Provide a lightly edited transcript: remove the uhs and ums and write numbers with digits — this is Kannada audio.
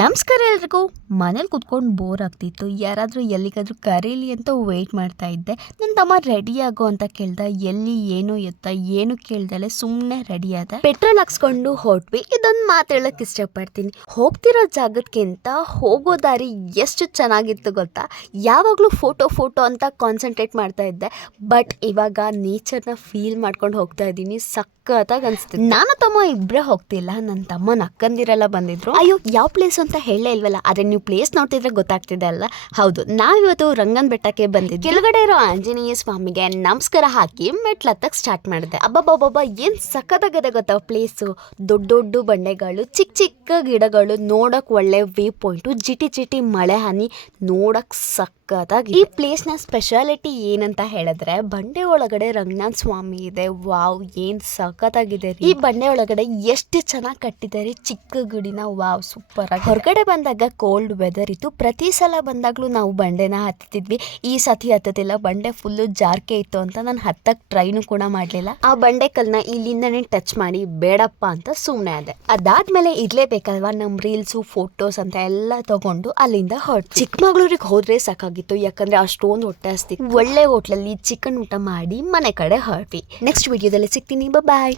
ನಮಸ್ಕಾರ ಎಲ್ರಿಗೂ. ಮನೇಲಿ ಕುತ್ಕೊಂಡು ಬೋರ್ ಆಗ್ತಿತ್ತು. ಯಾರಾದರೂ ಎಲ್ಲಿಗಾದ್ರೂ ಕರೀಲಿ ಅಂತ ವೆಯ್ಟ್ ಮಾಡ್ತಾ ಇದ್ದೆ. ನನ್ನ ತಮ್ಮ ರೆಡಿ ಆಗೋ ಅಂತ ಕೇಳ್ದ. ಎಲ್ಲಿ ಏನು ಎತ್ತ ಏನು ಕೇಳ್ದಲೆ ಸುಮ್ಮನೆ ರೆಡಿ ಆದ. ಪೆಟ್ರೋಲ್ ಹಾಕ್ಸ್ಕೊಂಡು ಹೊರಟ್ವಿ. ಇದೊಂದು ಮಾತು ಹೇಳಕ್ಕೆ ಇಷ್ಟಪಡ್ತೀನಿ. ಹೋಗ್ತಿರೋ ಜಾಗಕ್ಕಿಂತ ಹೋಗೋ ದಾರಿ ಎಷ್ಟು ಚೆನ್ನಾಗಿತ್ತು ಗೊತ್ತಾ. ಯಾವಾಗಲೂ ಫೋಟೋ ಅಂತ ಕಾನ್ಸಂಟ್ರೇಟ್ ಮಾಡ್ತಾ ಇದ್ದೆ. ಬಟ್ ಇವಾಗ ನೇಚರ್ನ ಫೀಲ್ ಮಾಡ್ಕೊಂಡು ಹೋಗ್ತಾ ಇದ್ದೀನಿ. ಸಖತ್ತಾಗಿ ಅನಿಸ್ತಿತ್ತು. ನಾನು ತಮ್ಮ ಇಬ್ಬರೇ ಹೋಗ್ತಿಲ್ಲ, ನನ್ನ ತಮ್ಮನ ಅಕ್ಕಂದಿರೆಲ್ಲ ಬಂದಿದ್ರು. ಅಯ್ಯೋ ಯಾವ ಪ್ಲೇಸ್ ಅಂತ ಹೇಳೇ ಇಲ್ವಲ್ಲ, ಆದ್ರೆ ನೀವು ಪ್ಲೇಸ್ ನೋಡ್ತಿದ್ರೆ ಗೊತ್ತಾಗ್ತಿದೆ ಅಲ್ಲ. ಹೌದು, ನಾವಿವತ್ತು ರಂಗನ ಬೆಟ್ಟಕ್ಕೆ ಬಂದಿದ್ವಿ. ಕೆಳಗಡೆ ಇರೋ ಆಂಜನೇಯ ಸ್ವಾಮಿಗೆ ನಮಸ್ಕಾರ ಹಾಕಿ ಮೆಟ್ಲತ್ತಕ್ಕೆ ಸ್ಟಾರ್ಟ್ ಮಾಡಿದೆ. ಅಬ್ಬಬ್ಬಬ್ಬ ಏನ್ ಸಖತ್ತಾಗಿದೆ ಗೊತ್ತಾ ಪ್ಲೇಸು. ದೊಡ್ಡ ದೊಡ್ಡ ಬಂಡೆಗಳು, ಚಿಕ್ಕ ಗಿಡಗಳು, ನೋಡಕ್ ಒಳ್ಳೆ ವ್ಯೂ ಪಾಯಿಂಟು, ಜಿಟಿ ಮಳೆ ಹನಿ ನೋಡಕ್ ಸಖತ್ತಾಗಿ. ಈ ಪ್ಲೇಸ್ ನ ಸ್ಪೆಷಾಲಿಟಿ ಏನಂತ ಹೇಳಿದ್ರೆ ಬಂಡೆ ಒಳಗಡೆ ರಂಗನಾಥ ಸ್ವಾಮಿ ಇದೆ. ವಾವ್, ಏನ್ ಸಖತ್ತಾಗಿದೆ. ಈ ಬಂಡೆ ಒಳಗಡೆ ಎಷ್ಟು ಚೆನ್ನಾಗಿ ಕಟ್ಟಿದ್ದಾರೆ ಚಿಕ್ಕ ಗುಡಿನ. ವಾವ್, ಸೂಪರ್ ಆಗಿ. ಹೊರಗಡೆ ಬಂದಾಗ ಕೋಲ್ಡ್ ವೆದರ್ ಇತ್ತು. ಪ್ರತಿ ಸಲ ಬಂದಾಗ್ಲೂ ನಾವು ಬಂಡೆನ ಹತ್ತಿದ್ವಿ. ಈ ಸತಿ ಹತ್ತದಿಲ್ಲ, ಬಂಡೆ ಫುಲ್ಲು ಜಾರ್ಕೆ ಇತ್ತು ಅಂತ ನಾನು ಹತ್ತಕ್ ಟ್ರೈನು ಕೂಡ ಮಾಡ್ಲಿಲ್ಲ. ಆ ಬಂಡೆ ಕಲ್ನ ಇಲ್ಲಿಂದನೇ ಟಚ್ ಮಾಡಿ ಬೇಡಪ್ಪ ಅಂತ ಸುಮ್ನೆ ಆದೆ. ಅದಾದ್ಮೇಲೆ ಇರ್ಲೇಬೇಕಲ್ವಾ, ನಮ್ ರೀಲ್ಸು ಫೋಟೋಸ್ ಅಂತ ಎಲ್ಲ ತಗೊಂಡು ಅಲ್ಲಿಂದ ಹೊರಟು ಚಿಕ್ಕಮಗಳೂರಿಗೆ ಹೋದ್ರೆ ಸಾಕಾಗಿತ್ತು. ಯಾಕಂದ್ರೆ ಅಷ್ಟೊಂದು ಹೊಟ್ಟೆ ಹಸ್ತಿತ್ತು. ಒಳ್ಳೆ ಹೋಟ್ಲಲ್ಲಿ ಚಿಕನ್ ಊಟ ಮಾಡಿ ಮನೆ ಕಡೆ ಹೊರಟ್ವಿ. ನೆಕ್ಸ್ಟ್ ವಿಡಿಯೋದಲ್ಲಿ ಸಿಗ್ತೀನಿ. ಬಾಯ್.